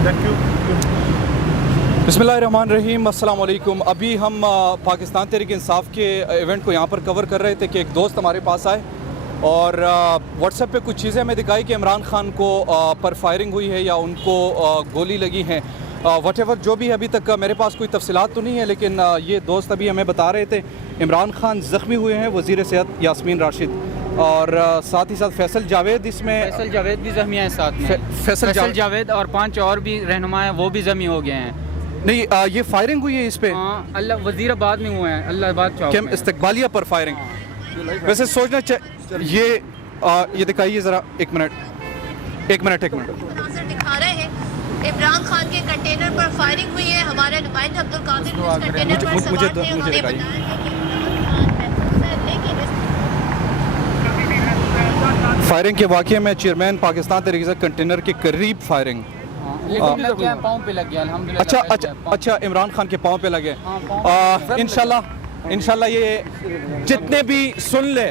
Thank you. बिस्मिल्लाहिर्रहमानिर्रहीम, अस्सलाम वालेकुम। अभी हम पाकिस्तान तहरीक इंसाफ के इवेंट को यहाँ पर कवर कर रहे थे कि एक दोस्त हमारे पास आए और व्हाट्सएप पे कुछ चीज़ें हमें दिखाई कि इमरान खान को पर फायरिंग हुई है या उनको गोली लगी हैं। वटेवर जो भी है, अभी तक मेरे पास कोई तफसीलात तो नहीं है, लेकिन ये दोस्त अभी हमें बता रहे थे इमरान खान ज़ख्मी हुए हैं, वज़ीर सेहत यास्मीन राशिद और साथ ही साथ फैसल जावेद, इसमें फैसल जावेद भी ज़ख्मी है साथ में। फैसल जावेद और 5 और भी रहनुमा हैं, वो भी ज़ख्मी हो गए हैं। नहीं, ये फायरिंग हुई है इस पे। हाँ, अल्लाह वज़ीराबाद में हुए हैं, अल्लाहाबाद चौक कैम में। इस्तकबालिया पर फायरिंग। वैसे सोचना चाहिए ये दिखाइए ज़रा, एक मिनट। नज़र दिखा रहे हैं इमरान खान के कंटेनर पर फायरिंग हुई है। हमारे नुमाइंदे अब्दुल कादिर भी इस कंटेनर पर सवार थे। उन्होंने बताया है कि इमरान खान महफूज है, लेकिन इस फायरिंग के वाक़े में चेयरमैन पाकिस्तान तहरीक इंसाफ कंटेनर के करीब फायरिंग। लेकिन लग गया, पाँव पे लग गया अल्हम्दुलिल्लाह। अच्छा, इमरान खान के पाँव पे लगे। इंशाल्लाह ये जितने भी सुन ले,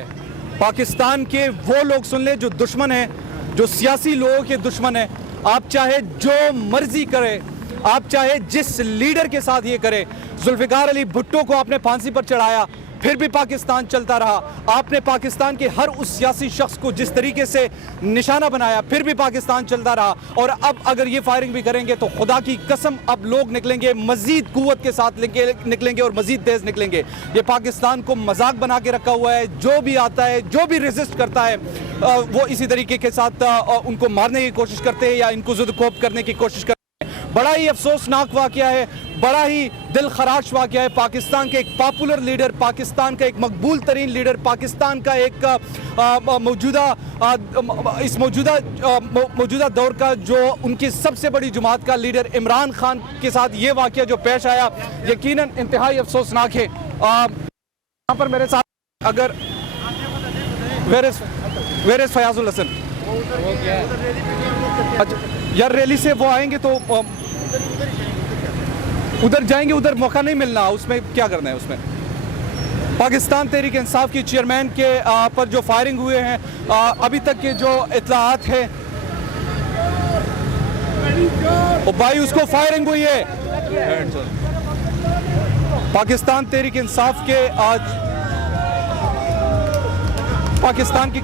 पाकिस्तान के वो लोग सुन ले जो दुश्मन हैं, जो सियासी लोगों के दुश्मन हैं। आप चाहे जो मर्जी करे, आप चाहे जिस लीडर के साथ ये करे, जुल्फ़िकार अली भुट्टो को आपने फांसी पर चढ़ाया, फिर भी पाकिस्तान चलता रहा। आपने पाकिस्तान के हर उस सियासी शख्स को जिस तरीके से निशाना बनाया, फिर भी पाकिस्तान चलता रहा। और अब अगर ये फायरिंग भी करेंगे तो खुदा की कसम अब लोग निकलेंगे, मजीद कुव्वत के साथ निकलेंगे और मजीद तेज निकलेंगे। ये पाकिस्तान को मजाक बना के रखा हुआ है। जो भी आता है, जो भी रेजिस्ट करता है, वो इसी तरीके के साथ उनको मारने की कोशिश करते हैं या इनको ज़ुदकोप करने की कोशिश करते हैं। बड़ा ही अफसोसनाक वाक़या है, बड़ा ही दिल खराश वाक़या है। पाकिस्तान के एक पॉपुलर लीडर, पाकिस्तान का एक मकबूल तरीन लीडर, पाकिस्तान का एक मौजूदा दौर का जो उनकी सबसे बड़ी जमात का लीडर इमरान खान के साथ ये वाक़या जो पेश आया, यकीनन इंतहाई अफसोसनाक है। यहाँ पर मेरे साथ अगर वेर इज़ फयाजुल हसन, अच्छा यार, रैली से वो आएंगे तो उधर जाएंगे, उधर मौका नहीं मिलना, उसमें क्या करना है। उसमें पाकिस्तान तहरीक इंसाफ की चेयरमैन के पर जो फायरिंग हुए हैं, अभी तक के जो इत्तलात है, ओ भाई उसको फायरिंग हुई है। पाकिस्तान तहरीक इंसाफ के आज पाकिस्तान की